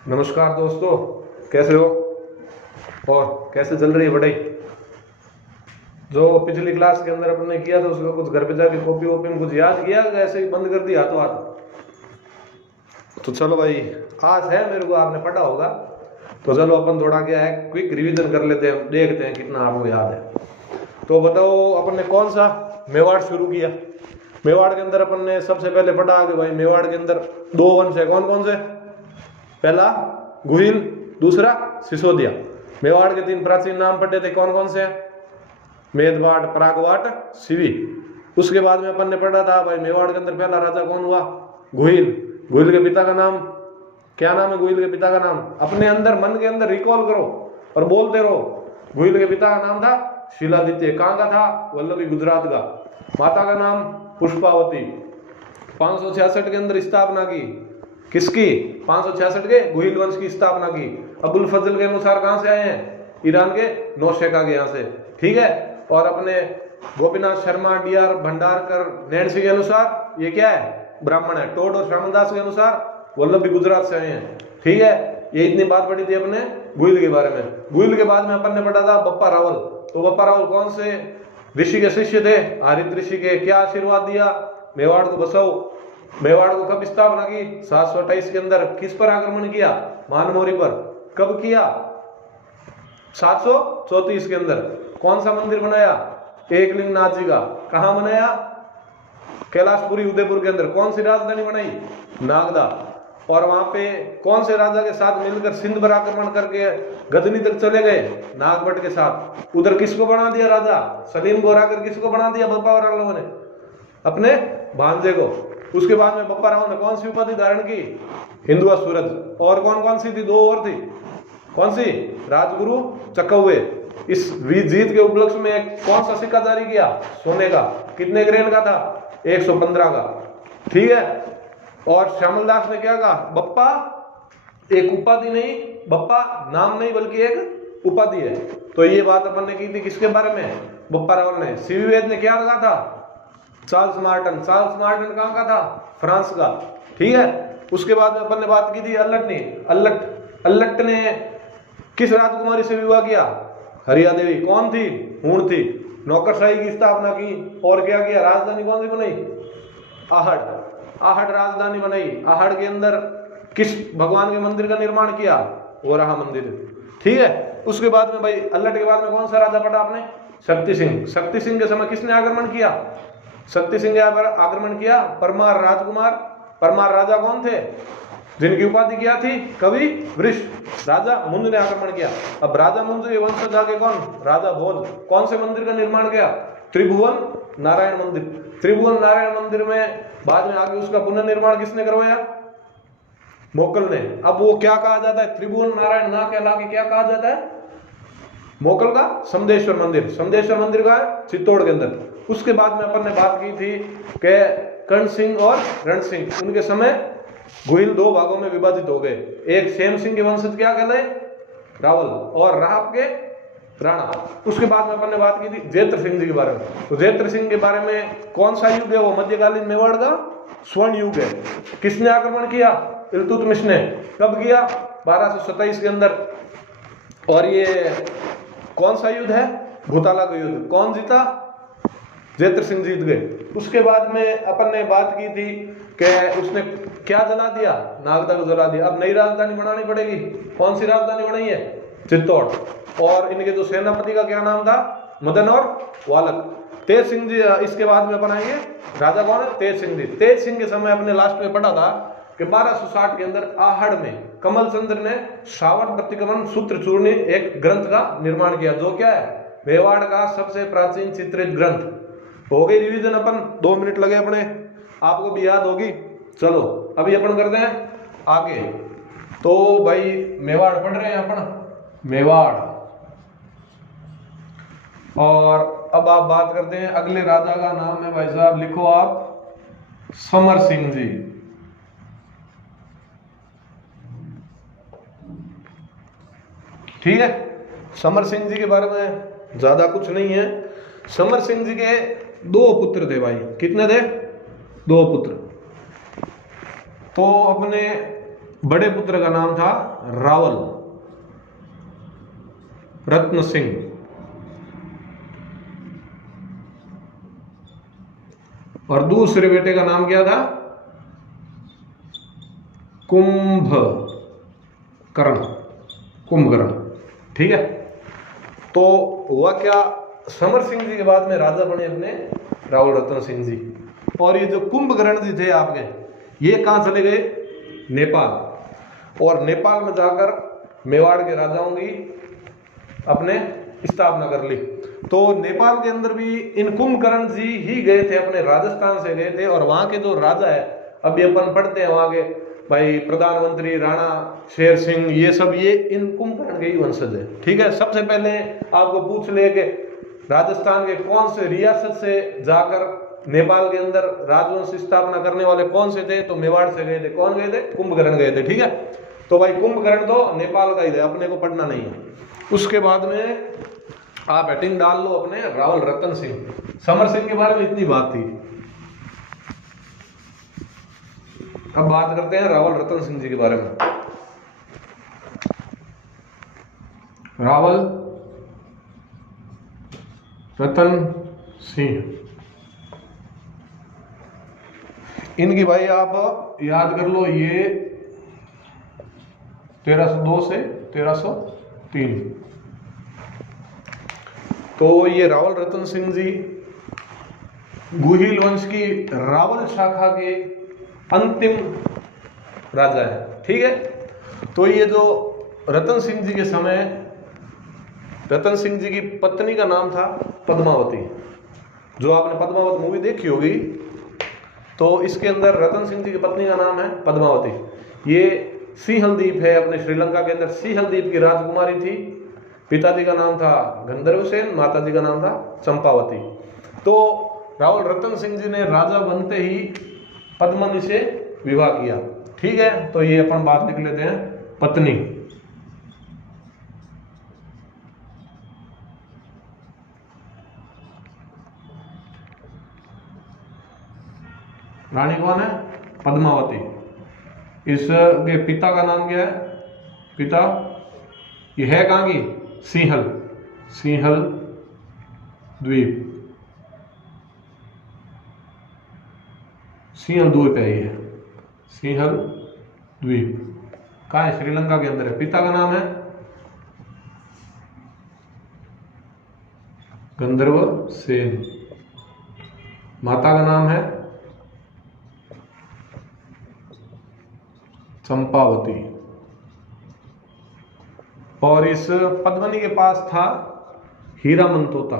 नमस्कार दोस्तों, कैसे हो और कैसे चल रही है पढ़ाई। जो पिछली क्लास के अंदर अपन ने किया था उसका कुछ घर पे जाके कॉपी वॉपी में कुछ याद किया, ऐसे ही बंद कर दिया हाथों हाथ। तो चलो भाई, आज है मेरे को, आपने पढ़ा होगा तो चलो अपन थोड़ा क्या है क्विक रिवीजन कर लेते हैं, देखते हैं कितना आपको याद है। तो बताओ अपन ने कौन सा मेवाड़ शुरू किया। मेवाड़ के अंदर अपन ने सबसे पहले पढ़ा कि भाई मेवाड़ के अंदर दो वंश है, कौन कौन से। पहला गुहिल, दूसरा सिसोदिया। मेवाड़ के तीन प्राचीन नाम पढ़े थे, कौन कौन से। मेदवाड़, परागवाट, सिवी। उसके बाद में अपन ने पढ़ा था भाई मेवाड़ के अंदर पहला राजा कौन हुआ, गुहिल। गुहिल के पिता का नाम क्या नाम है, गुहिल के पिता का नाम अपने अंदर मन के अंदर रिकॉल करो और बोलते रहो। गुहिल के पिता का नाम था शिलादित्य। कहाँ का था, वल्लभी, गुजरात का। माता का नाम पुष्पावती। 566 के अंदर स्थापना की, किसकी, 566 के गुहिल वंश की स्थापना की। अबुल फजल के अनुसार कहां से आए हैं, ईरान के नौशेका के यहाँ से, ठीक है। और अपने गोपीनाथ शर्मा, डीआर भंडारकर, नैन्सी के अनुसार ये क्या है, ब्राह्मण है। टोड और श्यामदास के अनुसार वल्लभ भी गुजरात से आए हैं, ठीक है। ये इतनी बात पढ़ी थी अपने गुहिल के बारे में। गुहिल के बाद में अपन ने पढ़ा था बप्पा रावल। तो बप्पा रावल कौन से ऋषि के शिष्य थे, हरित ऋषि के। क्या आशीर्वाद दिया, मेवाड़ को बसाओ। मेवाड़ को कब स्थापना की, 728 के अंदर। किस पर आक्रमण किया, मानमोरी पर। कब किया, 734 के अंदर। कौन सा मंदिर बनाया, एकलिंग नाथ जी का। कहां बनाया, कैलाशपुरी उदयपुर के अंदर। कौन सी राजधानी बनाई, नागदा। और वहां पे कौन से राजा के साथ मिलकर सिंध पर आक्रमण करके गजनी तक चले गए, नागभट्ट के साथ। उधर किसको बना दिया राजा, सलीम को हराकर किसको बना दिया, बप्पा रावल ने, अपने भांजे को। उसके बाद में बप्पा रावल ने कौन सी उपाधि धारण की, हिंदुआ सूरज। और कौन कौन सी थी, दो और थी, कौन सी, राजगुरु चकव्वे। इस जीत के उपलक्ष्य में कौन सा सिक्का जारी किया, सोने का। कितने ग्रेन का था, 115 का, ठीक है। और श्यामलदास ने क्या कहा, बप्पा एक उपाधि नहीं, बप्पा नाम नहीं बल्कि एक उपाधि है। तो ये बात अपन ने की थी किसके बारे में, बप्पा रावल ने। सीवी वेद ने क्या कहा था, चार्ल्स मार्टन। चार्ल्स मार्टन कहाँ का था, फ्रांस का, ठीक है। उसके बाद में अपन ने बात की थी अल्लट ने। अल्लट ने किस राजकुमारी से विवाह किया, हरिया देवी। कौन थी, हूण थी। नौकरशाही की स्थापना की। और क्या किया, राजधानी कौन सी बनाई, आहड़। आहड़ राजधानी बनाई। आहड़ के अंदर किस भगवान के मंदिर का निर्माण किया, वराह मंदिर, ठीक है। उसके बाद में भाई अल्लट के बाद में कौन सा राजा पढ़ा आपने, शक्ति सिंह। शक्ति सिंह के समय किसने आक्रमण किया, शक्ति सिंह ने आक्रमण किया, परमार राजकुमार। परमार राजा कौन थे, जिनकी उपाधि क्या थी, कवि वृष। राजा मुंज ने आक्रमण किया। अब राजा मुंज के वंश जाके कौन, राजा भोज। कौन से मंदिर का निर्माण किया, त्रिभुवन नारायण मंदिर। त्रिभुवन नारायण मंदिर में बाद में आगे उसका पुनर्निर्माण किसने करवाया, मोकल ने। अब वो क्या कहा जाता है, त्रिभुवन नारायण ना कहला के क्या कहा जाता है, मोकल का समदेश्वर मंदिर। समदेश्वर मंदिर का है चित्तौड़ के अंदर। उसके बाद में अपन ने बात की थी कि कर्ण सिंह और रण सिंह, उनके समय गुहिल दो भागों में विभाजित हो गए। एक सेम सिंह के वंशज क्या कहलाए, रावल, और राहब के राणा। उसके बाद में अपन ने बात की थी जैत्र सिंह जी के बारे में। तो जैत्र सिंह के बारे में कौन सा युग है, वो मध्यकालीन मेवाड़ का स्वर्ण युग है। किसने आक्रमण किया, इल्तुतमिश ने। कब किया, 1227 के अंदर। और ये कौन सा युद्ध है, भूताला का युद्ध। कौन जीता, जैत्र सिंह जीत गए। उसके बाद में अपन ने बात की थी कि उसने क्या जला दिया, नागदा को जला दिया। अब नई राजधानी बनानी पड़ेगी। कौन सी राजधानी बनाई है, चित्तौड़। और इनके जो सेनापति का क्या नाम था, मदन और वालक। तेज सिंह जी इसके बाद में अपन आएंगे। राजा कौन है, तेज सिंह जी। तेज सिंह के समय अपने लास्ट में पढ़ा था कि 1260 के अंदर आहड़ में कमल चंद्र ने श्रावण प्रतिक्रमण सूत्र चूर्णी एक ग्रंथ का निर्माण किया, जो क्या है, मेवाड़ का सबसे प्राचीन चित्रित ग्रंथ। हो गई रिवीजन अपन, 2 मिनट लगे अपने, आपको भी याद होगी। चलो अभी अपन करते हैं आगे। तो भाई मेवाड़ पढ़ रहे हैं अपन, मेवाड़। और अब आप बात करते हैं अगले राजा का नाम है, भाई साहब लिखो आप, समर सिंह जी। ठीक है, समर सिंह जी के बारे में ज्यादा कुछ नहीं है। समर सिंह जी के 2 पुत्र थे भाई। कितने थे, 2 पुत्र। तो अपने बड़े पुत्र का नाम था रावल रत्न सिंह। और दूसरे बेटे का नाम क्या था? कुंभकर्ण। ठीक है। तो हुआ क्या, समर सिंह जी के बाद में राजा बने अपने रावल रतन सिंह जी। और ये जो कुंभकर्ण जी थे आपके, ये कहां चले गए? नेपाल। और नेपाल में जाकर मेवाड़ के राजाओं की अपने स्थापना कर ली। तो नेपाल के अंदर भी इन कुंभकर्ण जी ही गए थे, अपने राजस्थान से गए थे। और वहां के जो राजा है, अभी अपन पढ़ते हैं वहां के भाई प्रधानमंत्री राणा शेर सिंह, ये सब ये इन कुंभकर्ण के ही वंशज है। ठीक है। सबसे पहले आपको पूछ ले कि राजस्थान के कौन से रियासत से जाकर नेपाल के अंदर राजवंश स्थापना करने वाले कौन से थे? तो मेवाड़ से गए थे। कौन गए थे? कुंभकर्ण गए थे। ठीक है। तो भाई कुंभकर्ण तो नेपाल का ही है, अपने को पढ़ना नहीं है। उसके बाद में आप हेडिंग डाल लो अपने रावल रतन सिंह। समर सिंह के बारे में इतनी बात थी। अब बात करते हैं रावल रतन सिंह जी के बारे में। रावल रतन सिंह, इनकी भाई आप याद कर लो, ये 1302 से 1303। तो ये रावल रतन सिंह जी गुहिल वंश की रावल शाखा के अंतिम राजा है। ठीक है। तो ये जो रतन सिंह जी के समय, रतन सिंह जी की पत्नी का नाम था पद्मावती। जो आपने पद्मावत मूवी देखी होगी, तो इसके अंदर रतन सिंह जी की पत्नी का नाम है पद्मावती। ये सिंहल द्वीप है अपने श्रीलंका के अंदर, सिंहल द्वीप की राजकुमारी थी। पिताजी का नाम था गंधर्व सेन, माताजी का नाम था चंपावती। तो रावल रतन सिंह जी ने राजा बनते ही पद्मिनी से विवाह किया। ठीक है। तो ये अपन बात लिख लेते हैं, पत्नी। रानी कौन है? पद्मावती। इसके पिता का नाम क्या है? पिता ये है कहां की? सिंहल द्वीप। सिंहल द्वीप है ये, सिंहल द्वीप कहां है? श्रीलंका के अंदर है। पिता का नाम है गंधर्व सेन, माता का नाम है चंपावती। और इस पद्मिनी के पास था हीरामन तोता।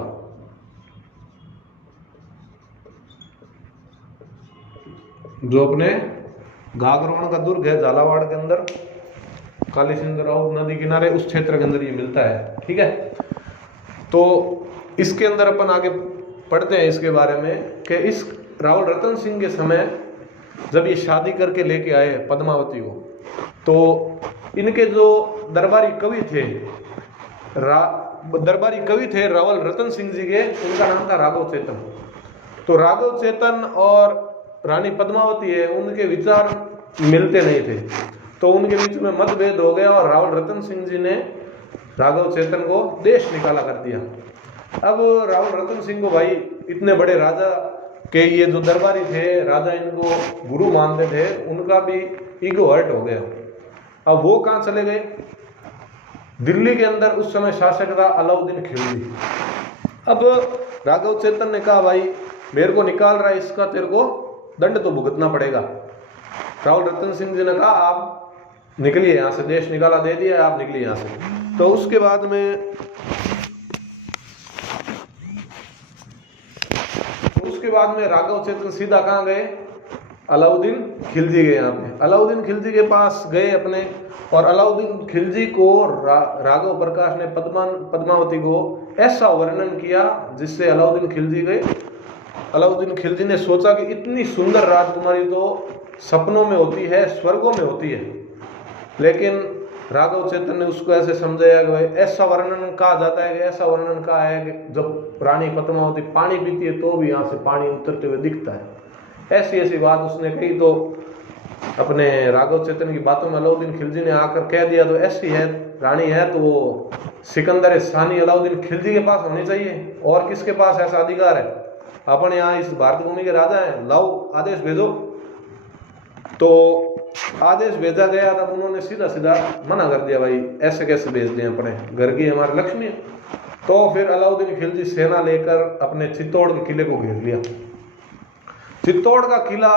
जो अपने घाघरोण का दुर्ग है झालावाड़ के अंदर, काली सिंध राव नदी किनारे, उस क्षेत्र के अंदर ये मिलता है। ठीक है। तो इसके अंदर अपन आगे पढ़ते हैं इसके बारे में कि इस रावल रतन सिंह के समय जब ये शादी करके लेके आए पद्मावती को, तो इनके जो दरबारी कवि थे रावल रतन सिंह जी के, उनका नाम था राघव चेतन। तो राघव चेतन और रानी पद्मावती है, उनके विचार मिलते नहीं थे। तो उनके बीच में मतभेद हो गया और रावल रतन सिंह जी ने राघव चेतन को देश निकाला कर दिया। अब रावल रतन सिंह को भाई इतने बड़े राजा के ये जो दरबारी थे, राजा इनको गुरु मानते थे, उनका भी ईगो हर्ट हो गया। अब वो कहाँ चले गए? दिल्ली के अंदर उस समय शासक था अलाउद्दीन खिलजी। अब राघव चेतन ने कहा भाई मेरे को निकाल रहा है, इसका तेरे को दंड तो भुगतना पड़ेगा। रावल रतन सिंह जी ने कहा आप निकलिए यहाँ से, देश निकाला दे दिया, आप निकलिए यहाँ से। तो उसके बाद में राघव चेतन सीधा कहाँ गए? अलाउद्दीन खिलजी गए। यहाँ पे अलाउद्दीन खिलजी के पास गए अपने, और अलाउद्दीन खिलजी को राघव प्रकाश ने पद्मावती को ऐसा वर्णन किया जिससे अलाउद्दीन खिलजी गए। अलाउद्दीन खिलजी ने सोचा कि इतनी सुंदर राजकुमारी तो सपनों में होती है, स्वर्गों में होती है, लेकिन राघव चेतन ने उसको ऐसे समझाया कि भाई ऐसा वर्णन कहा जाता है कि ऐसा वर्णन कहा है कि जब रानी पद्मावती पानी पीती है तो भी यहाँ से पानी उतरते हुए दिखता है। ऐसी ऐसी बात उसने कही। तो अपने राघव चेतन की बातों में अलाउद्दीन खिलजी ने आकर कह दिया तो ऐसी है रानी है तो वो सिकंदर सानी अलाउद्दीन खिलजी के पास होनी चाहिए, और किसके पास ऐसा अधिकार है? अपन यहाँ इस भारत भूमि के राजा हैं, लाओ आदेश भेजो। तो आदेश भेजा गया, तब उन्होंने सीधा सीधा मना कर दिया, भाई ऐसे कैसे भेज दें, अपने घर की हमारी लक्ष्मी है। तो फिर अलाउद्दीन खिलजी सेना लेकर अपने चित्तौड़ के किले को घेर लिया। चित्तौड़ का किला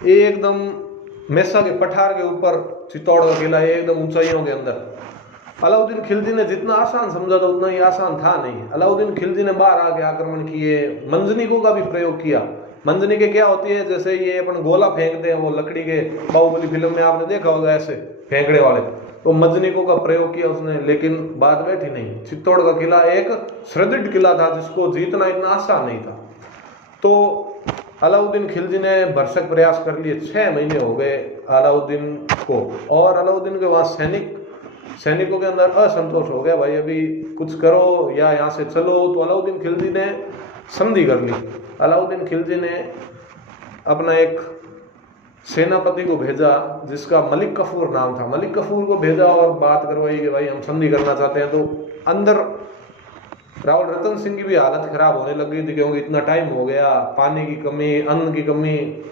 एकदम मेसा के पठार के ऊपर, चित्तौड़ का किला एकदम ऊंचाइयों के अंदर। अलाउद्दीन खिलजी ने जितना आसान समझा था उतना ही आसान था नहीं। अलाउद्दीन खिलजी ने बाहर आके आक्रमण किए, मंजनिकों का भी प्रयोग किया। मंजनिके क्या होती है, जैसे ये अपन गोला फेंकते हैं, वो लकड़ी के, बाहुबली फिल्म में आपने देखा होगा ऐसे फेंकने वाले, तो मंजनिकों का प्रयोग किया उसने, लेकिन बात बैठी नहीं। चित्तौड़ का किला एक सुदृढ़ किला था जिसको जीतना इतना आसान नहीं था। तो अलाउद्दीन खिलजी ने भरसक प्रयास कर लिए, 6 महीने हो गए अलाउद्दीन को, और अलाउद्दीन के वहाँ सैनिकों के अंदर असंतोष हो गया, भाई अभी कुछ करो या यहाँ से चलो। तो अलाउद्दीन खिलजी ने संधि कर ली। अलाउद्दीन खिलजी ने अपना एक सेनापति को भेजा जिसका मलिक कफूर नाम था, मलिक कफूर को भेजा और बात करवाई कि भाई हम संधि करना चाहते हैं। तो अंदर रावल रतन सिंह की भी हालत खराब होने लग गई थी, क्योंकि इतना टाइम हो गया, पानी की कमी, अन्न की कमी,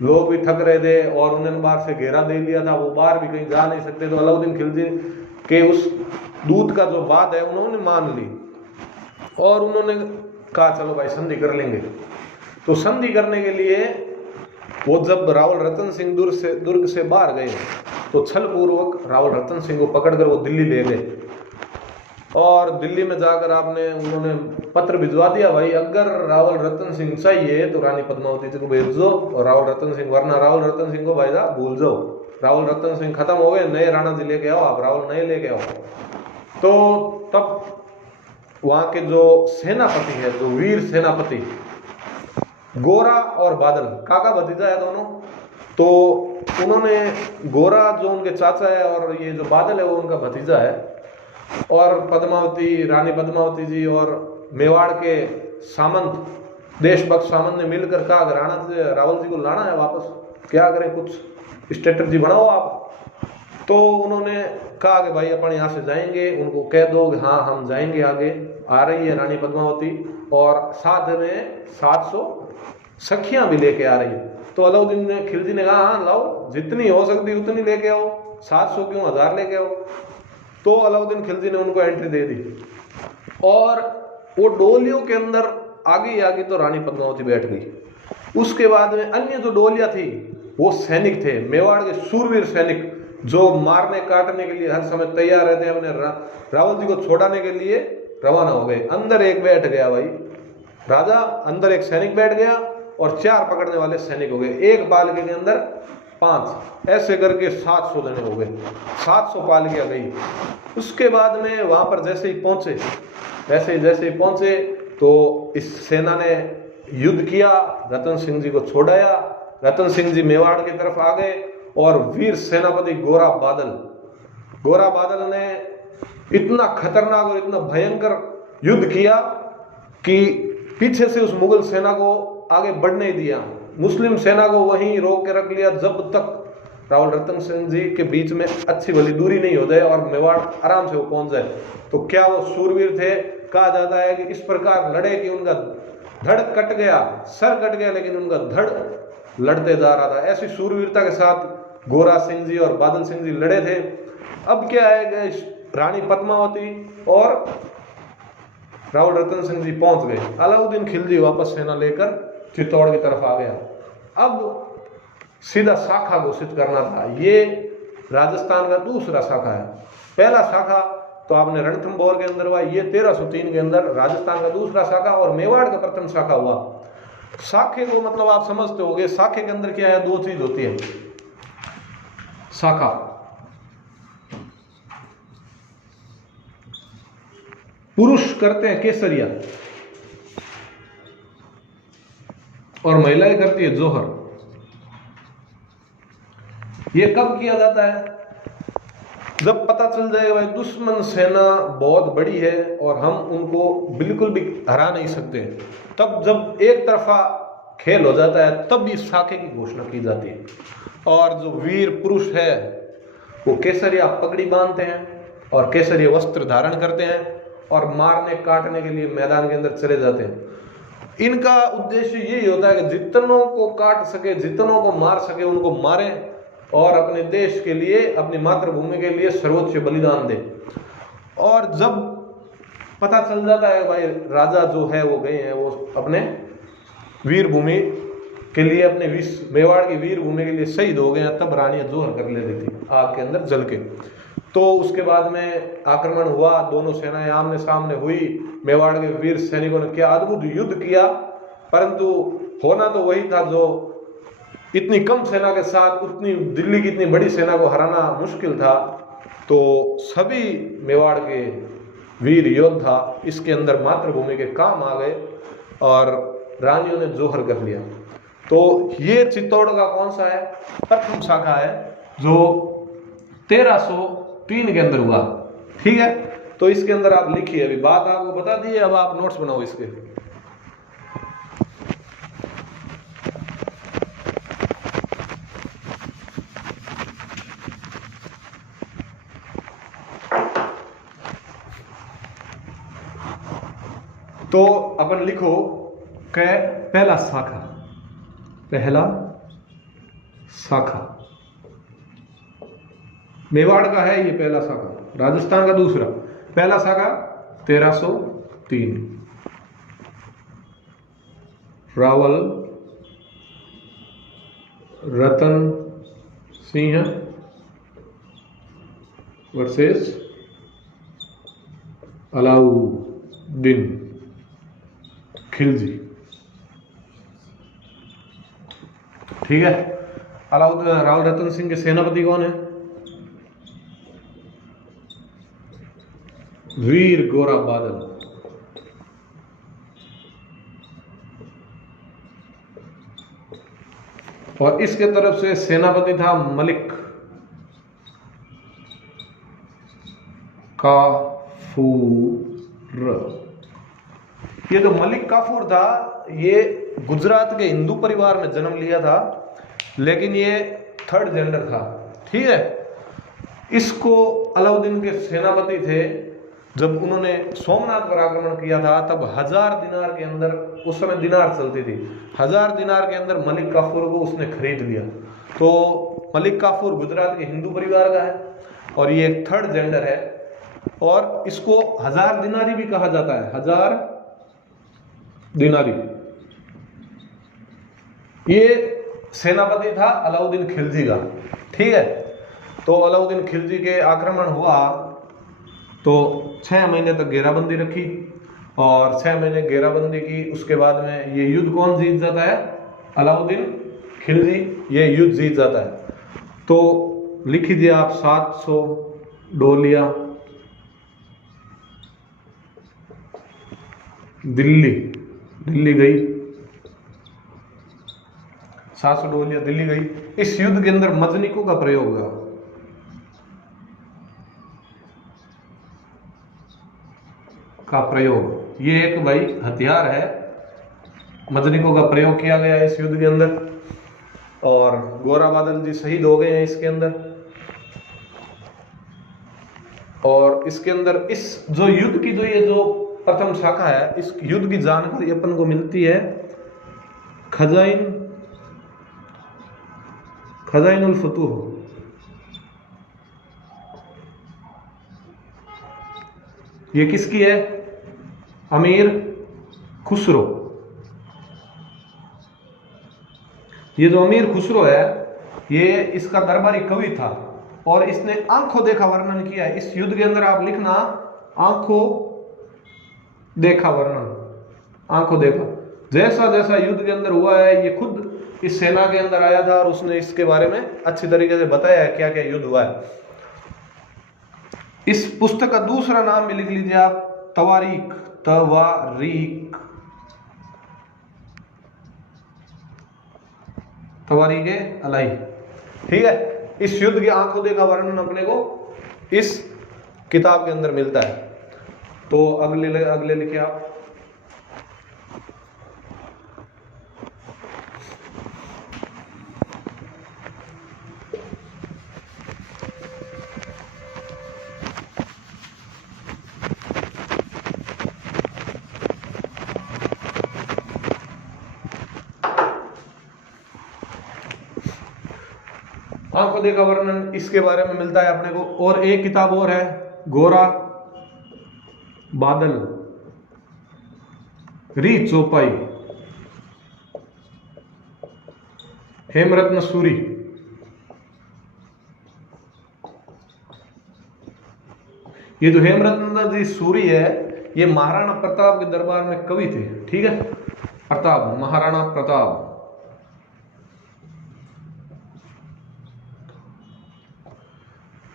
लोग भी थक रहे थे, और उन्होंने बाहर से घेरा दे लिया था, वो बाहर भी कहीं जा नहीं सकते। तो अलाउद्दीन खिलजी के उस दूत का जो बात है उन्होंने मान ली, और उन्होंने कहा चलो भाई संधि कर लेंगे। तो संधि करने के लिए वो जब रावल रतन सिंह दुर्ग से बाहर गए, तो छल पूर्वक रावल रतन सिंह को पकड़कर वो दिल्ली ले गए, और दिल्ली में जाकर उन्होंने पत्र भिजवा दिया, भाई अगर रावल रतन सिंह चाहिए तो रानी पद्मावती जी को भेज दो, और रावल रतन सिंह, वरना रावल रतन सिंह को भाई साहब भूल जाओ, रावल रतन सिंह खत्म हो गए, नए राणा जी लेके आओ, आप रावल नए लेके आओ। तो तब वहां के जो सेनापति है, जो वीर सेनापति, गोरा और बादल काका भतीजा है दोनों, तो उन्होंने, गोरा जो उनके चाचा है और ये जो बादल है वो उनका भतीजा है, और पद्मावती, रानी पद्मावती जी और मेवाड़ के सामंत, देशभक्त सामंत ने मिलकर कहा कि रावल जी को लाना है वापस, क्या करें, कुछ स्ट्रेटजी बनाओ आप। तो उन्होंने कहा कि भाई अपन यहाँ से जाएंगे, उनको कह दो कि हाँ हम जाएंगे, आगे आ रही है रानी पद्मावती, और साथ में 700 सखियां भी लेके आ रही है। तो अलाउद्दीन खिलजी ने कहा हाँ लाओ, जितनी हो सकती उतनी लेके आओ, 700 क्यों, 1000 लेके आओ। तो अलाउद्दीन खिलजी ने उनको एंट्री दे दी, और वो डोलियों के अंदर आगे तो रानी पद्मावती बैठ गई। उसके बाद में अन्य जो डोलियां थी वो सैनिक थे, मेवाड़ के शूरवीर सैनिक, जो मारने काटने के लिए हर समय तैयार रहते हैं, अपने रावल जी को छोड़ाने के लिए रवाना हो गए। अंदर एक बैठ गया भाई राजा, अंदर एक सैनिक बैठ गया, और 4 पकड़ने वाले सैनिक हो गए, एक पालके के अंदर 5, ऐसे करके 700 जने हो गए, 700 पालकियां गई। उसके बाद में वहां पर जैसे ही पहुंचे तो इस सेना ने युद्ध किया, रतन सिंह जी को छोड़ाया, रतन सिंह जी मेवाड़ की तरफ आ गए, और वीर सेनापति गोरा बादल ने इतना खतरनाक और इतना भयंकर युद्ध किया कि पीछे से उस मुगल सेना को आगे बढ़ने ही दिया, मुस्लिम सेना को वहीं रोक के रख लिया, जब तक रावल रतन सिंह जी के बीच में अच्छी भली दूरी नहीं हो जाए और मेवाड़ आराम से वो पहुंच जाए। तो क्या वो शूरवीर थे, कहा जाता है कि इस प्रकार लड़े कि उनका धड़ कट गया, सर कट गया, लेकिन उनका धड़ लड़ते जा रहा था। ऐसी शूरवीरता के साथ गोरा सिंह जी और बादल सिंह जी लड़े थे। अब क्या है, रानी पद्मावती और रावल रतन सिंह जी पहुंच गए, अलाउद्दीन खिलजी वापस सेना लेकर चित्तौड़ की तरफ आ गया। अब सीधा शाखा घोषित करना था, ये राजस्थान का दूसरा शाखा है। पहला शाखा तो आपने रणथंभौर के अंदर हुआ, ये 1303 के अंदर राजस्थान का दूसरा शाखा, और मेवाड़ का प्रथम शाखा हुआ। शाखे को मतलब आप समझते होंगे, शाखे के अंदर क्या है, 2 चीज होती है। शाखा, पुरुष करते हैं केसरिया और महिलाएं करती है जोहर। ये कब किया जाता है, जब पता चल जाएगा भाई दुश्मन सेना बहुत बड़ी है और हम उनको बिल्कुल भी हरा नहीं सकते, तब जब एक तरफा खेल हो जाता है तब इस साके की घोषणा की जाती है। और जो वीर पुरुष है वो केसरिया पगड़ी बांधते हैं और केसरिया वस्त्र धारण करते हैं और मारने काटने के लिए मैदान के अंदर चले जाते हैं। इनका उद्देश्य यही होता है कि जितनों को काट सके, जितनों को मार सके उनको मारें और अपने देश के लिए, अपनी मातृभूमि के लिए सर्वोच्च बलिदान दें। और जब पता चल जाता है भाई राजा जो है वो गए हैं, वो अपने वीर भूमि के लिए, अपने मेवाड़ की वीर भूमि के लिए शहीद हो गए हैं, तब रानियां जोहर कर लेती थी आग के अंदर जल के। तो उसके बाद में आक्रमण हुआ, दोनों सेनाएं आमने सामने हुई, मेवाड़ के वीर सैनिकों ने क्या अद्भुत युद्ध किया, परंतु होना तो वही था जो इतनी कम सेना के साथ उतनी दिल्ली की इतनी बड़ी सेना को हराना मुश्किल था। तो सभी मेवाड़ के वीर योद्धा इसके अंदर मातृभूमि के काम आ गए और रानियों ने जोहर कर लिया। तो ये चित्तौड़ का कौन सा है, प्रथम शाखा है जो 1303 के अंदर हुआ। ठीक है, तो इसके अंदर आप लिखिए, अभी बात आपको बता दी है, अब आप नोट्स बनाओ इसके। तो अपन लिखो कै पहला शाखा, पहला शाखा मेवाड़ का है ये पहला शाखा, राजस्थान का दूसरा। पहला शाखा 1303 रावल रतन सिंह वर्सेस अलाउद्दीन खिलजी। ठीक है, रावल रतन सिंह के सेनापति कौन है? वीर गोरा बादल। और इसके तरफ से सेनापति था मलिक काफूर। ये जो मलिक काफूर था ये गुजरात के हिंदू परिवार में जन्म लिया था, लेकिन ये थर्ड जेंडर था। ठीक है, इसको अलाउद्दीन के सेनापति थे। जब उन्होंने सोमनाथ पर आक्रमण किया था तब 1000 दिनार के अंदर, उस समय दिनार चलती थी, 1000 दिनार के अंदर मलिक काफूर को उसने खरीद लिया। तो मलिक काफूर गुजरात के हिंदू परिवार का है और ये एक थर्ड जेंडर है और इसको 1000 दिनारी भी कहा जाता है, 1000 दिनारी। ये सेनापति था अलाउद्दीन खिलजी का। ठीक है, तो अलाउद्दीन खिलजी के आक्रमण हुआ तो 6 महीने तक घेराबंदी रखी और 6 महीने घेराबंदी की। उसके बाद में ये युद्ध कौन जीत जाता है? अलाउद्दीन खिलजी ये युद्ध जीत जाता है। तो लिख दिया आप 700 डोलिया दिल्ली गई, 700 डोलिया दिल्ली गई। इस युद्ध के अंदर मजनिकों का प्रयोग हुआ। ये एक भाई हथियार है, मजनिकों का प्रयोग किया गया है इस युद्ध के अंदर और गोरा बादल जी शहीद हो गए हैं इसके अंदर। और इसके अंदर इस जो युद्ध की ये जो प्रथम शाखा है, इस युद्ध की जानकारी अपन को मिलती है खजाइनुल फतूह। ये किसकी है? अमीर खुसरो। ये जो अमीर खुसरो है ये इसका दरबारी कवि था और इसने आंखों देखा वर्णन किया है। इस युद्ध के अंदर आप लिखना आंखों देखा वर्णन, आंखों देखा। जैसा जैसा युद्ध के अंदर हुआ है ये खुद इस सेना के अंदर आया था और उसने इसके बारे में अच्छी तरीके से बताया है क्या क्या युद्ध हुआ है। इस पुस्तक का दूसरा नाम भी लिख लीजिए आप, तवारीख अलाई। ठीक है, इस युद्ध की आंखों देखा वर्णन अपने को इस किताब के अंदर मिलता है। तो अगले लिखे आप आंखों देखा वर्णन इसके बारे में मिलता है अपने को। और एक किताब और है, गोरा बादल, री चौपाई, हेमरत्न सूरी। ये जो हेमरत्न जी सूरी है, ये महाराणा प्रताप के दरबार में कवि थे, ठीक है। प्रताप, महाराणा प्रताप।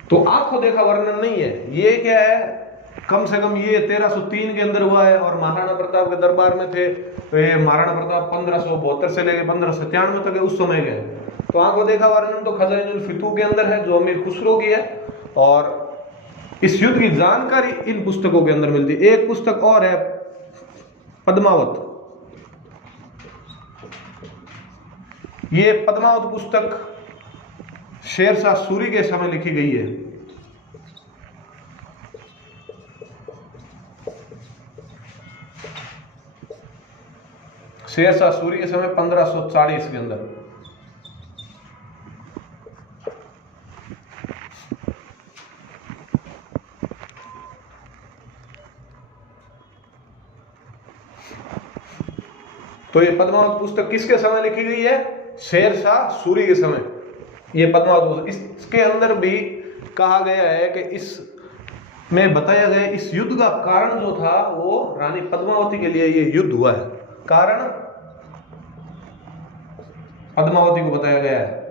तो आंखों देखा वर्णन नहीं है, ये क्या है, कम से कम ये 1303 के अंदर हुआ है और महाराणा प्रताप के दरबार में थे। तो ये महाराणा प्रताप 1572 से लेकर 1597 तक उस समय गए। तो आंखों देखा वर्णन तो खजाइनुल फितूह के अंदर है, जो अमीर खुसरो की है, और इस युद्ध की जानकारी इन पुस्तकों के अंदर मिलती है। एक पुस्तक और है, पद्मावत। ये पद्मावत पुस्तक शेरशाह सूरी के समय लिखी गई है। शेरशाह सूरी के समय 1540 के अंदर। तो ये पद्मावत पुस्तक किसके समय लिखी गई है? शेरशाह सूरी के समय ये पद्मावत पुस्तक। इसके अंदर भी कहा गया है कि इसमें बताया गया इस युद्ध का कारण जो था वो रानी पद्मावती के लिए ये युद्ध हुआ है, कारण पद्मावती को बताया गया है।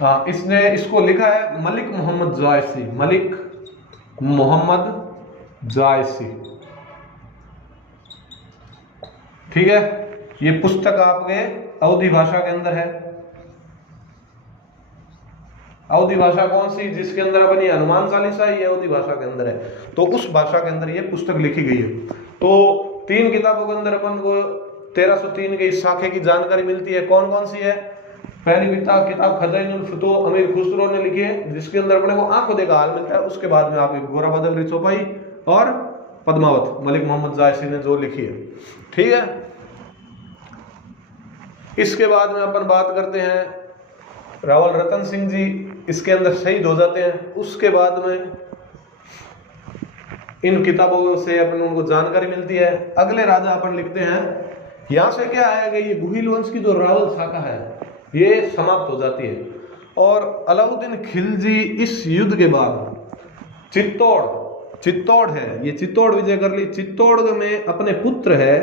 हाँ, इसको लिखा है मलिक मोहम्मद जायसी, मलिक मोहम्मद जायसी, ठीक है। ये पुस्तक आपके अवधी भाषा के अंदर है। अवधी भाषा कौन सी? जिसके अंदर अपनी हनुमान चालीसा ये अवधी भाषा के अंदर है, तो उस भाषा के अंदर ये पुस्तक लिखी गई है। तो 3 किताबों के अंदर अपन को 1303 के इस शाखे की जानकारी मिलती है। कौन कौन सी है? पहली किताब खजाइनुल फितूह अमीर खुसरो ने लिखी है, जिसके अंदर अपने को आंखों देखा हाल मिलता है। उसके बाद में आपकी गोरा बादल, री चौपाई और पद्मावत मलिक मोहम्मद जायसी ने जो लिखी है, ठीक है। इसके बाद में अपन बात करते हैं रावल रतन सिंह जी, इसके अंदर शहीद हो जाते हैं। उसके बाद में इन किताबों से अपन उनको जानकारी मिलती है। अगले राजा अपन लिखते हैं, यहां से क्या आया कि ये गुहिल वंश की जो रावल शाखा है ये समाप्त हो जाती है और अलाउद्दीन खिलजी इस युद्ध के बाद चित्तौड़ है, ये चित्तौड़ विजय कर ली। चित्तौड़ में अपने पुत्र है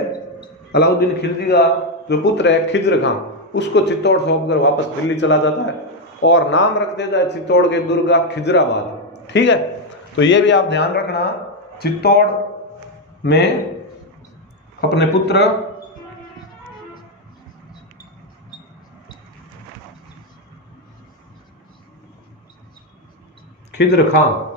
अलाउद्दीन खिलजी का जो पुत्र है खिज्र खां, उसको चित्तौड़ सौंपकर वापस दिल्ली चला जाता है और नाम रख देता है चित्तौड़ के दुर्ग का खिजराबाद, ठीक है। तो ये भी आप ध्यान रखना, चित्तौड़ में अपने पुत्र खिज्र खां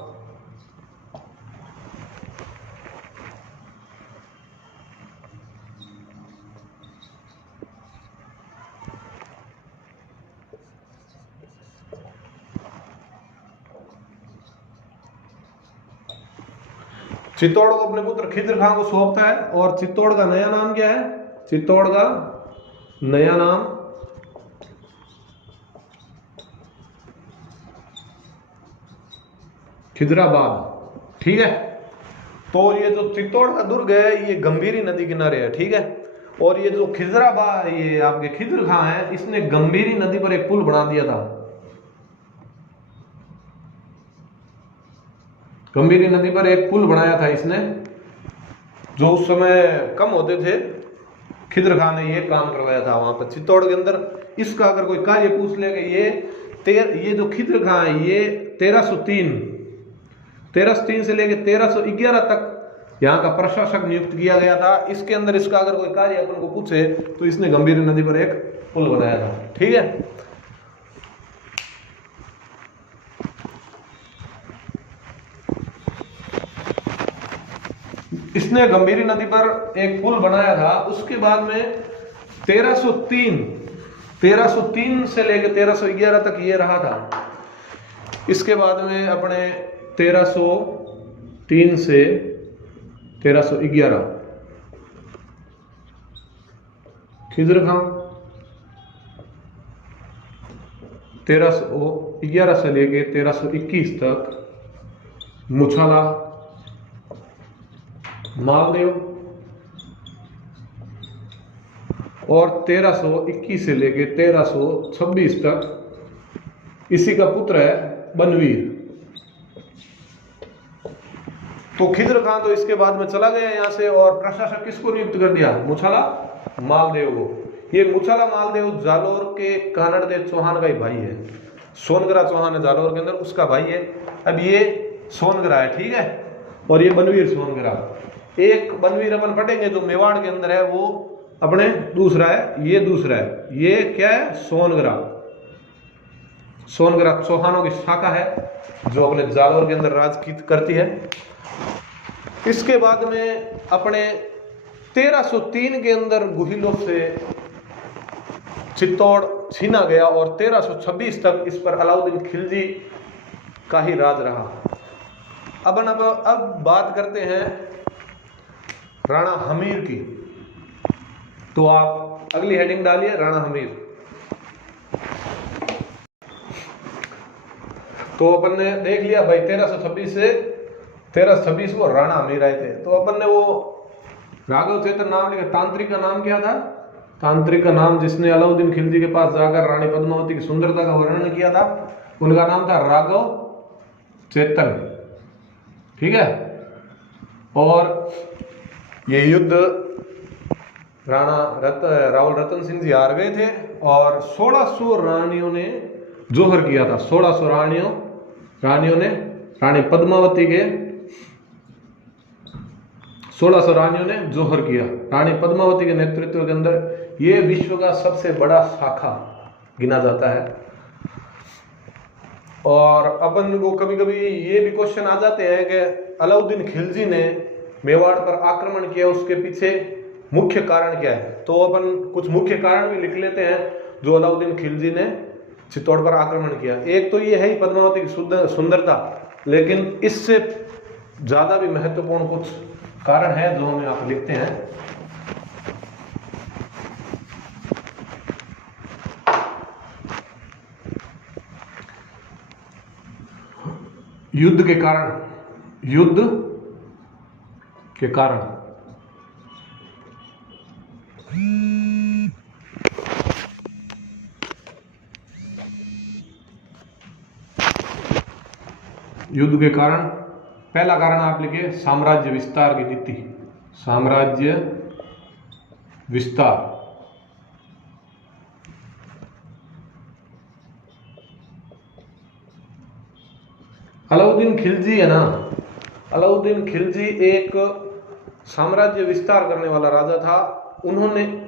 चित्तौड़ को अपने पुत्र खिज्र खां को सौंपता है। और चित्तौड़ का नया नाम क्या है? चित्तौड़ का नया नाम खिजराबाद, ठीक है। तो ये जो चित्तौड़ का दुर्ग है ये गंभीरी नदी किनारे है, ठीक है। और ये जो खिजराबाद, ये आपके खिज्र खां है, इसने गंभीरी नदी पर एक पुल बना दिया था। गंभीरी नदी पर एक पुल बनाया था इसने, जो उस समय कम होते थे। खिज्र खां ने ये काम करवाया था वहां पर चित्तौड़ के अंदर। इसका अगर कोई कार्य पूछ ले कि ये जो खिज्र खां है ये 1303 से लेकर 1311 तक यहाँ का प्रशासक नियुक्त किया गया था। इसके अंदर इसका अगर कोई कार्य अपन को पूछे तो इसने गंभीरी नदी पर एक पुल बनाया था, ठीक है। इसने गंभीरी नदी पर एक पुल बनाया था। उसके बाद में 1303 से लेकर 1311 तक ये रहा था। इसके बाद में अपने 1303 से 1311 खिज्र खां 1311 से लेके 1321 तक मुछाला, मालदेव, और 1321 से लेके 1326 तक इसी का पुत्र है बनवीर। तो खिज्र खान तो इसके बाद में चला गया यहाँ से, और प्रशासक किसको नियुक्त कर दिया? मुछाला मालदेव को। ये मुछाला मालदेव जालोर के कानड़देव चौहान का ही भाई है। सोनगरा चौहान है जालोर के अंदर, उसका भाई है। अब ये सोनगरा है, ठीक है, और ये बनवीर सोनगरा। एक बनवीर अपन पढ़ेंगे जो मेवाड़ के अंदर है, वो अपने दूसरा है, ये दूसरा है। ये क्या है? सोनगरा। सोनगरा चौहानों की शाखा है जो अपने जालोर के अंदर राज करती है। इसके बाद में अपने 1303 के अंदर गुहिलों से चित्तौड़ छीना गया, और 1326 तक इस पर अलाउद्दीन खिलजी का ही राज रहा। अब बात करते हैं राणा हमीर की। तो आप अगली हेडिंग डालिए, राणा हमीर। तो अपन ने देख लिया भाई 1326 से 1326 को राणा हमीर आए थे। तो अपन ने वो राघव चेतन नाम लिखा। तांत्रिक का नाम क्या था? तांत्रिक का नाम जिसने अलाउद्दीन खिलजी के पास जाकर रानी पद्मावती की सुंदरता का वर्णन किया था, उनका नाम था राघव चेतन, ठीक है। और ये युद्ध रावल रतन सिंह जी हार गए थे, और 1600 रानियों ने जोहर किया था। 1600 रानियों ने रानी पद्मावती के 1600 रानियों ने जोहर किया। रानी पद्मावती के नेतृत्व के अंदर ये विश्व का सबसे बड़ा शाखा गिना जाता है। और अपन को कभी कभी ये भी क्वेश्चन आ जाते हैं कि अलाउद्दीन खिलजी ने मेवाड़ पर आक्रमण किया, उसके पीछे मुख्य कारण क्या है? तो अपन कुछ मुख्य कारण भी लिख लेते हैं जो अलाउद्दीन खिलजी ने चित्तौड़ पर आक्रमण किया। एक तो ये है ही पद्मावती की सुंदरता, लेकिन इससे ज्यादा भी महत्वपूर्ण कुछ कारण है जो हमें आप लिखते हैं। युद्ध के कारण, युद्ध के कारण युद्ध के कारण पहला कारण आप लिखिए साम्राज्य विस्तार की नीति। साम्राज्य विस्तार। अलाउद्दीन खिलजी है ना, अलाउद्दीन खिलजी एक साम्राज्य विस्तार करने वाला राजा था।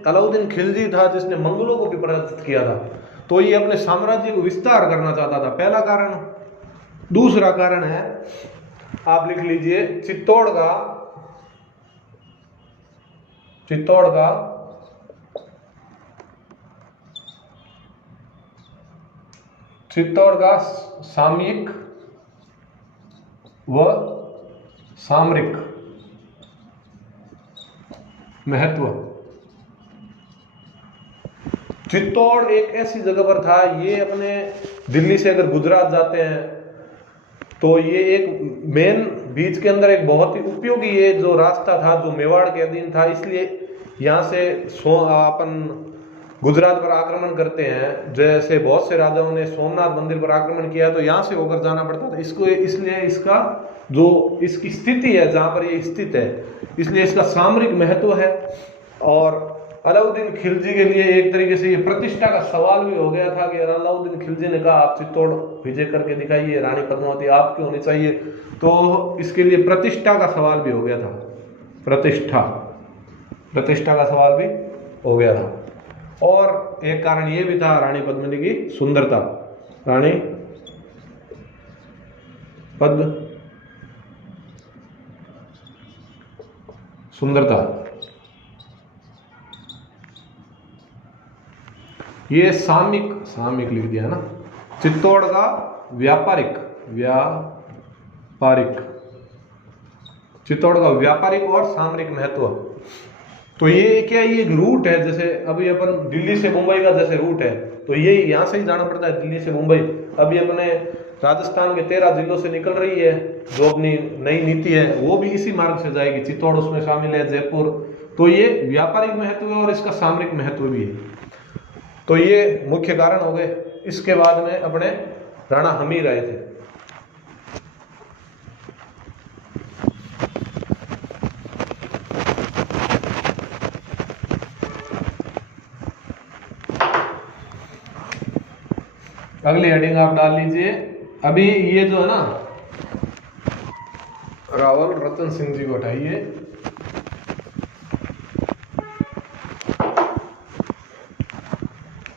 अलाउद्दीन खिलजी था जिसने मंगलों को भी पराजित किया था, तो ये अपने साम्राज्य को विस्तार करना चाहता था, पहला कारण। दूसरा कारण है, आप लिख लीजिए, चित्तौड़ का सामयिक व सामरिक महत्व। चित्तौड़ एक ऐसी जगह पर था, ये अपने दिल्ली से अगर गुजरात जाते हैं तो ये एक मेन बीच के अंदर एक बहुत ही उपयोगी ये जो रास्ता था जो मेवाड़ के अधीन था। इसलिए यहाँ से अपन गुजरात पर आक्रमण करते हैं, जैसे बहुत से राजाओं ने सोमनाथ मंदिर पर आक्रमण किया तो यहाँ से होकर जाना पड़ता था इसको। इसलिए इसका जो इसकी स्थिति है जहाँ पर ये स्थित है, इसलिए इसका सामरिक महत्व है। और अलाउद्दीन खिलजी के लिए एक तरीके से ये प्रतिष्ठा का सवाल भी हो गया था कि अलाउद्दीन खिलजी ने कहा आप चित्तौड़ विजय करके दिखाइए, रानी पद्मावती आपकी होनी चाहिए, तो इसके लिए प्रतिष्ठा का सवाल भी हो गया था। प्रतिष्ठा का सवाल भी हो गया था। और एक कारण ये भी था रानी पद्मिनी की सुंदरता। रानी पद्म सुंदरता, ये सामयिक लिख दिया ना। चित्तौड़ का व्यापारिक, चित्तौड़ का व्यापारिक और सामरिक महत्व। तो ये क्या, ये एक रूट है, जैसे अभी अपन दिल्ली से मुंबई का जैसे रूट है, तो ये यहाँ से ही जाना पड़ता है, दिल्ली से मुंबई। अभी अपने राजस्थान के 13 जिलों से निकल रही है जो अपनी नई नीति है, वो भी इसी मार्ग से जाएगी। चित्तौड़ उसमें शामिल है, जयपुर। तो ये व्यापारिक महत्व है और इसका सामरिक महत्व भी है। तो ये मुख्य कारण हो गए। इसके बाद में अपने राणा हमीर आए थे। अगली हेडिंग आप डाल लीजिए। अभी ये जो है ना, रावल रतन सिंह जी को हटाइए।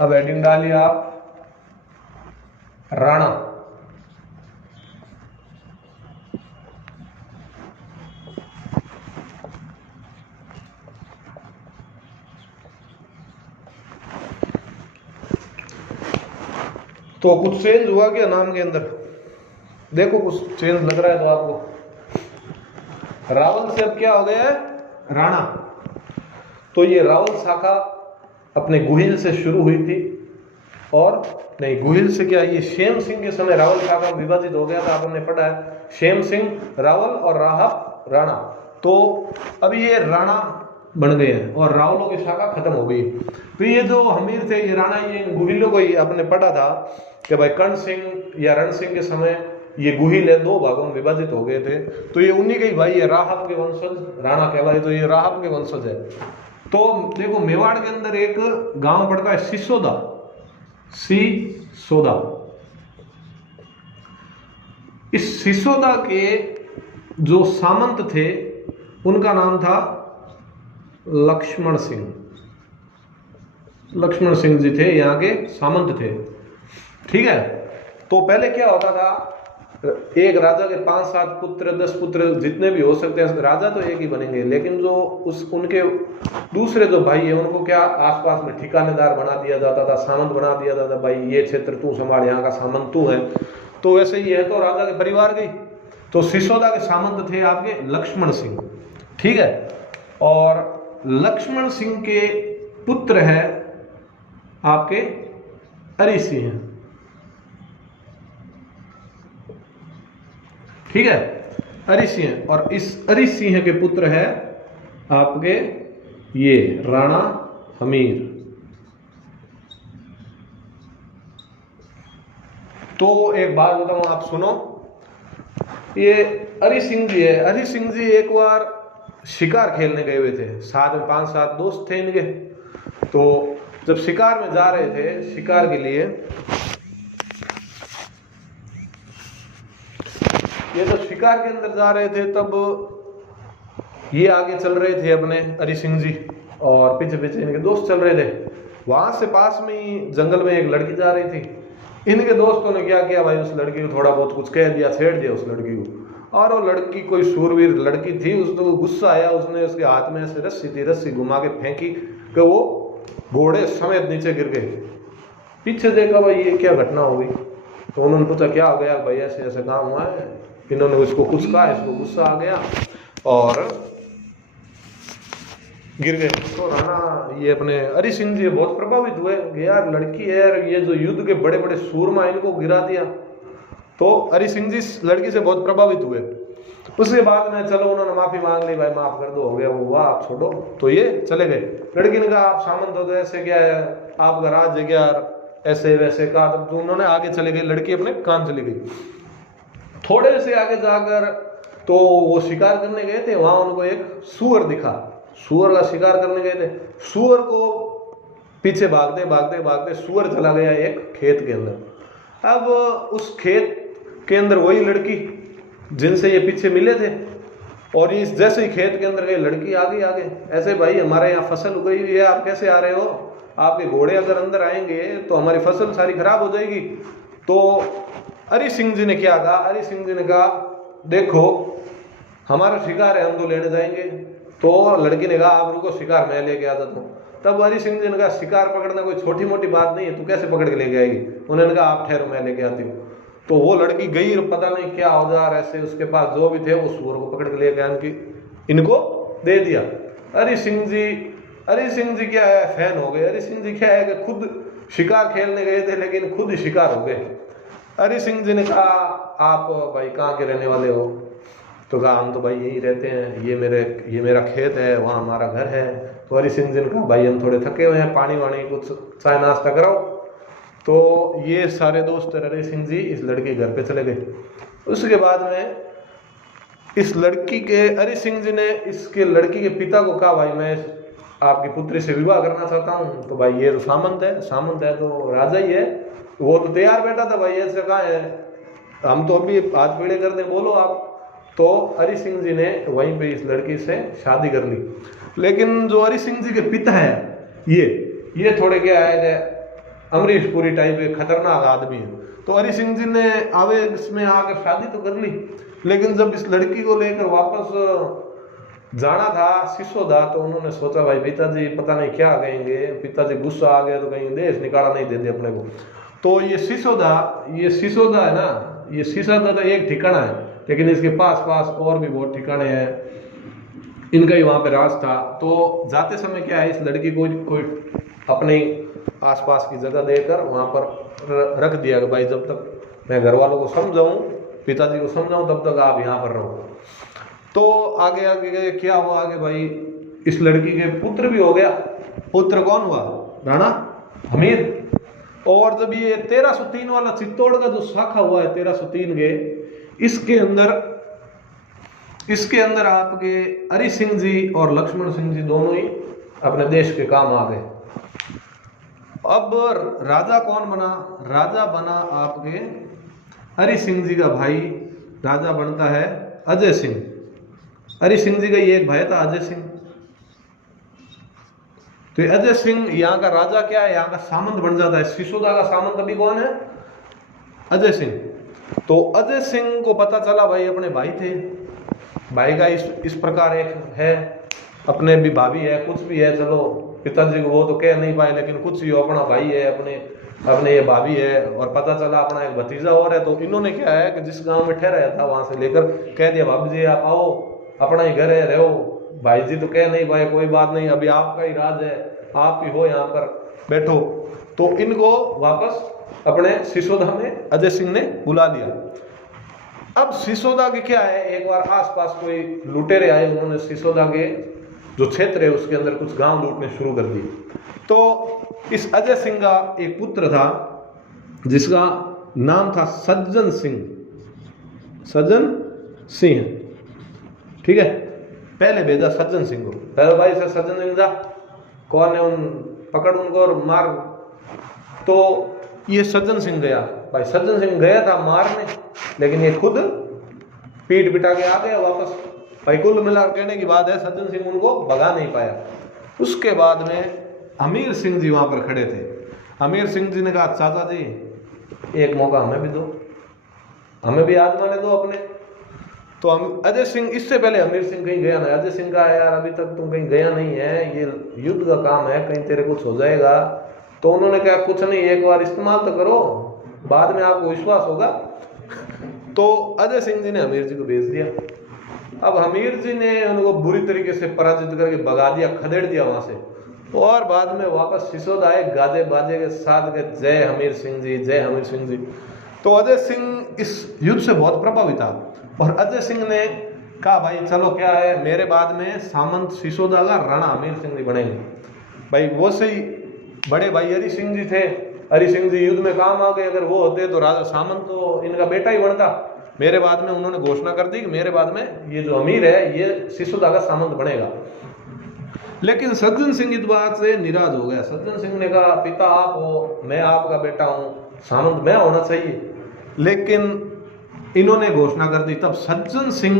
अब हेडिंग डालिए आप राणा। तो कुछ चेंज हुआ क्या नाम के अंदर? देखो कुछ चेंज लग रहा है तो आपको। रावल से अब क्या हो गया है? राणा। तो ये रावल शाखा अपने गुहिल से शुरू हुई थी, और नहीं, गुहिल से क्या, ये शेम सिंह के समय रावल शाखा विभाजित हो गया था। आपने पढ़ा है, शेम सिंह रावल और राहब राणा। तो अब ये राणा बन गए हैं और रावलों की शाखा खत्म हो गई। तो ये जो हमीर थे, ये राणा, ये गुहिलों को ही आपने पढ़ा था कि भाई कर्ण सिंह या रण सिंह के समय ये गुहिल है 2 भागों में विभाजित हो गए थे। तो ये उन्हीं के ही भाई है, राहब के वंशज राणा कहलाए। तो ये राहब के वंशज है। तो देखो मेवाड़ के अंदर एक गांव पड़ता है सिसोदा, सिसोदा। इस सिसोदा के जो सामंत थे उनका नाम था लक्ष्मण सिंह। लक्ष्मण सिंह जी थे, यहाँ के सामंत थे। ठीक है। तो पहले क्या होता था, एक राजा के 5-7 पुत्र, 10 पुत्र, जितने भी हो सकते हैं, राजा तो एक ही बनेंगे, लेकिन जो उनके दूसरे जो भाई है उनको क्या आसपास में ठिकानेदार बना दिया जाता था, सामंत बना दिया जाता था। भाई ये क्षेत्र तू संभाल, यहाँ का सामंत तू है। तो वैसे ही है तो राजा के परिवार गई। तो सिसोदा के सामंत थे आपके लक्ष्मण सिंह। ठीक है। और लक्ष्मण सिंह के पुत्र है आपके अरि सिंह। ठीक है, अरि सिंह। और इस अरि सिंह के पुत्र है आपके ये राणा हमीर। तो एक बात बताऊं, आप सुनो। ये अरि सिंह जी है, अरि सिंह जी एक बार शिकार खेलने गए हुए थे, साथ में 5-7 दोस्त थे इनके। तो जब शिकार में जा रहे थे, शिकार के लिए, ये जब शिकार के अंदर जा रहे थे, तब ये आगे चल रहे थे अपने अरि सिंह जी, और पीछे पीछे इनके दोस्त चल रहे थे। वहां से पास में ही जंगल में एक लड़की जा रही थी। इनके दोस्तों ने क्या किया भाई, उस लड़की को थोड़ा बहुत कुछ कह दिया, छेड़ दिया उस लड़की को। और वो लड़की कोई शूरवीर लड़की थी, उसको गुस्सा आया, उसने उसके हाथ में ऐसे रस्सी थी, रस्सी घुमा के फेंकी कि वो घोड़े समेत नीचे गिर गए। पीछे देखा भाई ये क्या घटना हो गई। तो उन्होंने पूछा क्या हो गया भाई, ऐसे ऐसे काम हुआ है। इन्होंने उसको कुछ कहा, इसको गुस्सा आ गया और गिर गए। तो राणा ये अपने अरि सिंह जी बहुत प्रभावित हुए, यार लड़की है यार, ये जो युद्ध के बड़े बड़े सूरमा इनको गिरा दिया। तो अरि सिंह जी लड़की से बहुत प्रभावित हुए। उसके बाद में चलो उन्होंने माफी मांग ली, भाई माफ कर दो, हो गया वो हुआ, आप छोड़ो। तो ये चले गए। लड़की ने कहा आप सामंत हो तो ऐसे क्या है, आपका राज्य क्या, ऐसे वैसे कहा। तो उन्होंने आगे चले गए, लड़की अपने काम चली गई। थोड़े से आगे जाकर तो वो शिकार करने गए थे, वहां उनको एक सुअर दिखा। सुअर का शिकार करने गए थे, सुअर को पीछे भागते भागते भागते सुअर चला गया एक खेत के अंदर। अब उस खेत के अंदर वही लड़की जिनसे ये पीछे मिले थे, और इस जैसे ही खेत के अंदर गई लड़की आ गई आगे, ऐसे भाई हमारे यहाँ फसल उगाई हुई है, आप कैसे आ रहे हो, आपके घोड़े अगर अंदर आएंगे तो हमारी फसल सारी खराब हो जाएगी। तो अरि सिंह जी ने क्या कहा, अरि सिंह जी ने कहा देखो हमारा शिकार है, हम तो लेने जाएंगे। तो लड़की ने कहा आप रुको, शिकार मैं लेके आता हूँ। तब अरि सिंह जी ने कहा शिकार पकड़ना कोई छोटी मोटी बात नहीं है, तू कैसे पकड़ के लेके आएगी। उन्होंने कहा आप ठहरो मैं लेके आती हूँ। तो वो लड़की गई, पता नहीं क्या औजार ऐसे उसके पास जो भी थे, वो सुअर को पकड़ के लेके आके इनको दे दिया। अरि सिंह जी क्या है, फैन हो गए। अरि सिंह जी क्या है कि खुद शिकार खेलने गए थे लेकिन खुद ही शिकार हो गए। हरि सिंह जी ने कहा आप भाई कहाँ के रहने वाले हो? तो कहा हम तो भाई यहीं रहते हैं, ये मेरा खेत है, वहाँ हमारा घर है। तो हरि सिंह जी ने कहा भाई हम थोड़े थके हुए हैं, पानी वाणी कुछ चाय नाश्ता कराओ। तो ये सारे दोस्त हरि सिंह जी इस लड़के के घर पे चले गए। उसके बाद में इस लड़की के हरि सिंह जी ने इसके लड़की के पिता को कहा भाई मैं आपकी पुत्री से विवाह करना चाहता हूँ। तो भाई ये तो सामंत है तो राजा ही है, वो तो तैयार बैठा था भाई, ऐसे कहा है हम तो अभी हाथ पीड़े कर दे, बोलो आप। तो हरि सिंह जी ने वहीं पे इस लड़की से शादी कर ली। लेकिन जो हरि सिंह जी के पिता है ये थोड़े क्या है अमरीश पुरी टाइप के खतरनाक आदमी है। तो हरि सिंह जी ने आवेश में आकर शादी तो कर ली, लेकिन जब इस लड़की को लेकर वापस जाना था सिसोदा, तो उन्होंने सोचा भाई पिताजी पता नहीं क्या कहेंगे, पिताजी गुस्सा आ गया तो कहीं देश निकाला नहीं देते अपने को। तो ये सिसोदा है ना, ये सिसोदा तो एक ठिकाना है, लेकिन इसके पास और भी बहुत ठिकाने हैं, इनका ही वहाँ पे राज था। तो जाते समय क्या है, इस लड़की को कोई अपने आसपास की जगह देकर वहाँ पर रख दिया कि भाई जब तक मैं घर वालों को समझाऊं, पिताजी को समझाऊं, तब तक आप यहाँ पर रहो। तो आगे क्या हुआ आगे भाई, इस लड़की के पुत्र भी हो गया। पुत्र कौन हुआ? राणा हमीर। और जब ये 1303 वाला चित्तौड़ का जो शाखा हुआ है 1303 के, इसके अंदर आपके हरि सिंह जी और लक्ष्मण सिंह जी दोनों ही अपने देश के काम आ गए। अब राजा कौन बना? राजा बना आपके हरि सिंह जी का भाई, राजा बनता है अजय सिंह। हरि सिंह जी का ये एक भाई था अजय सिंह। तो अजय सिंह यहाँ का राजा क्या है, यहाँ का सामंत बन जाता है। सिसोदा का सामंत अभी कौन है? अजय सिंह। तो अजय सिंह को पता चला भाई अपने भाई थे, भाई का इस प्रकार एक है, अपने भी भाभी है, कुछ भी है, चलो पिताजी को वो तो कह नहीं पाए, लेकिन कुछ ही अपना भाई है, अपने ये भाभी है, और पता चला अपना एक भतीजा और है। तो इन्होंने क्या है कि जिस गांव में ठहराया था वहां से लेकर कह दिया भाभी जी आप आओ, अपना ही घर है, रहो। भाई जी तो कह नहीं पाए, कोई बात नहीं, अभी आपका ही राज है, आप ही हो, यहाँ पर बैठो। तो इनको वापस अपने सिसोदा में अजय सिंह ने बुला लिया। अब सिसोदा के क्या है, एक बार आसपास कोई लुटेरे आए, उन्होंने सिसोदा के जो क्षेत्र है उसके अंदर कुछ गांव लूटने शुरू कर दिए। तो इस अजय सिंह का एक पुत्र था जिसका नाम था सज्जन सिंह, ठीक है। पहले भेजा सज्जन सिंह को, पहले भाई से सज्जन सिंह जा, कौन है उन, पकड़ उनको और मार। तो ये सज्जन सिंह गया, भाई सज्जन सिंह गया था मारने, लेकिन ये खुद पीट पिटा के आ गया वापस। भाई कुल मिला कहने की बात है सज्जन सिंह उनको भगा नहीं पाया। उसके बाद में अमीर सिंह जी वहां पर खड़े थे। अमीर सिंह जी ने कहा चाचा जी एक मौका हमें भी दो, हमें भी आजमाने दो अपने। तो अजय सिंह, इससे पहले अमीर सिंह कहीं गया ना, अजय सिंह का यार अभी तक तुम कहीं गया नहीं है, ये युद्ध का काम है, कहीं तेरे कुछ हो जाएगा। तो उन्होंने कहा कुछ नहीं, एक बार इस्तेमाल तो करो, बाद में आपको विश्वास होगा। तो अजय सिंह जी ने अमीर जी को भेज दिया। अब अमीर जी ने उनको बुरी तरीके से पराजित करके भगा दिया, खदेड़ दिया वहां से। और बाद में वापस सिसोदा आए गाजे बाजे के साथ के, जय हमीर सिंह जी, जय हमीर सिंह जी। तो अजय सिंह इस युद्ध से बहुत प्रभावित था, और अजय सिंह ने कहा भाई चलो क्या है, मेरे बाद में सामंत सिसोदा का राणा हमीर सिंह जी बनेंगे। भाई वो सही बड़े भाई हरि सिंह जी थे, हरि सिंह जी युद्ध में काम आ गए, अगर वो होते तो राजा सामंत तो इनका बेटा ही बनता। मेरे बाद में उन्होंने घोषणा कर दी कि मेरे बाद में ये जो अमीर है ये सिसोदा का सामंत बनेगा। लेकिन सज्जन सिंह इस बात से निराश हो गया। सज्जन सिंह ने कहा पिता आप हो, मैं आपका बेटा हूं, सामंत मैं होना चाहिए। लेकिन इन्होंने घोषणा कर दी। तब सज्जन सिंह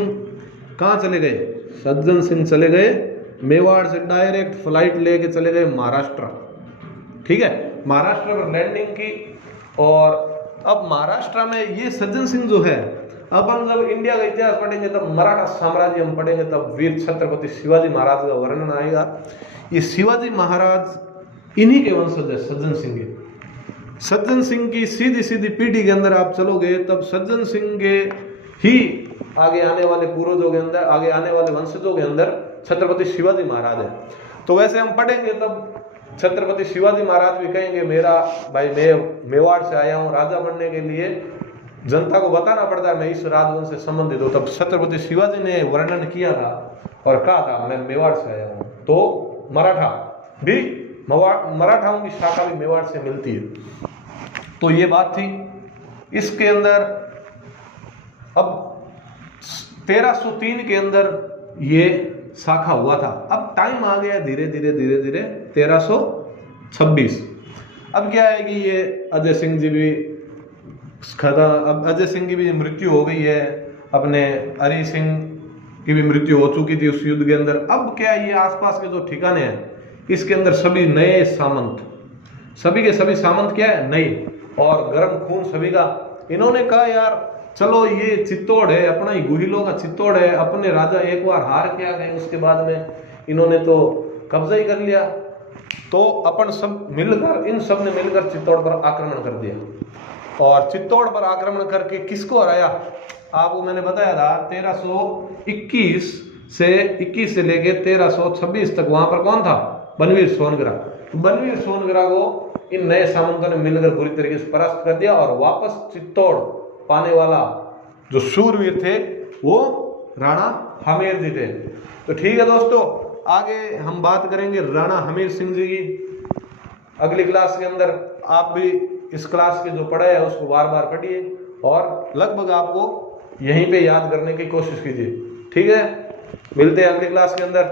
कहाँ चले गए? सज्जन सिंह चले गए मेवाड़ से डायरेक्ट फ्लाइट लेके चले गए महाराष्ट्र, ठीक है। महाराष्ट्र में लैंडिंग की, और अब महाराष्ट्र में ये सज्जन सिंह जो है, अपन जब इंडिया का इतिहास पढ़ेंगे तब मराठा साम्राज्य हम पढ़ेंगे, तब वीर छत्रपति शिवाजी महाराज का वर्णन आएगा। ये शिवाजी महाराज इन्हीं के वंशज है, सज्जन सिंह के। सज्जन सिंह की सीधी सीधी पीढ़ी के अंदर आप चलोगे तब सज्जन सिंह के ही आगे आने वाले पूर्वजों के अंदर, आगे आने वाले वंशजों के अंदर छत्रपति शिवाजी महाराज है। तो वैसे हम पढ़ेंगे तब छत्रपति शिवाजी महाराज भी कहेंगे मेरा भाई मैं मेवाड़ से आया हूँ, राजा बनने के लिए जनता को बताना पड़ता है मैं इस राजवंश से संबंधित हूँ। तब छत्रपति शिवाजी ने वर्णन किया था और कहा था मैं मेवाड़ से आया हूँ। तो मराठा भी, मराठाओं की शाखा भी मेवाड़ से मिलती है। तो ये बात थी। इसके अंदर अब 1303 के अंदर ये शाखा हुआ था। अब टाइम आ गया धीरे धीरे 1326। अब क्या है कि ये अजय सिंह जी भी अब अजय सिंह की भी मृत्यु हो गई है, अपने हरि सिंह की भी मृत्यु हो चुकी थी उस युद्ध के अंदर। अब क्या ये आसपास के जो ठिकाने हैं इसके अंदर सभी नए सामंत, सभी के सभी सामंत क्या है नए और गर्म खून सभी का। इन्होंने कहा यार चलो ये चित्तौड़ है, अपना ही गुहिलों का चित्तौड़ है, अपने राजा एक बार हार के आ गए, उसके बाद में इन्होंने तो कब्जा ही कर लिया, तो अपन सब मिलकर, इन सब ने मिलकर चित्तौड़ पर आक्रमण कर दिया। और चित्तौड़ पर आक्रमण करके किसको हराया? आपको मैंने बताया था 1321 से लेके 1326 तक वहां पर कौन था? बनवीर सोनगरा। बनवीर सोनगरा को इन नए सामंतों ने मिलकर बुरी तरीके से परास्त कर दिया और वापस चित्तौड़ पाने वाला जो शूरवीर थे वो राणा हमीर जी थे। तो ठीक है दोस्तों, आगे हम बात करेंगे राणा हमीर सिंह जी की अगली क्लास के अंदर। आप भी इस क्लास के जो पढ़ाई है उसको बार बार पढ़िए और लगभग आपको यहीं पे याद करने की कोशिश कीजिए। ठीक है, मिलते हैं अगली क्लास के अंदर।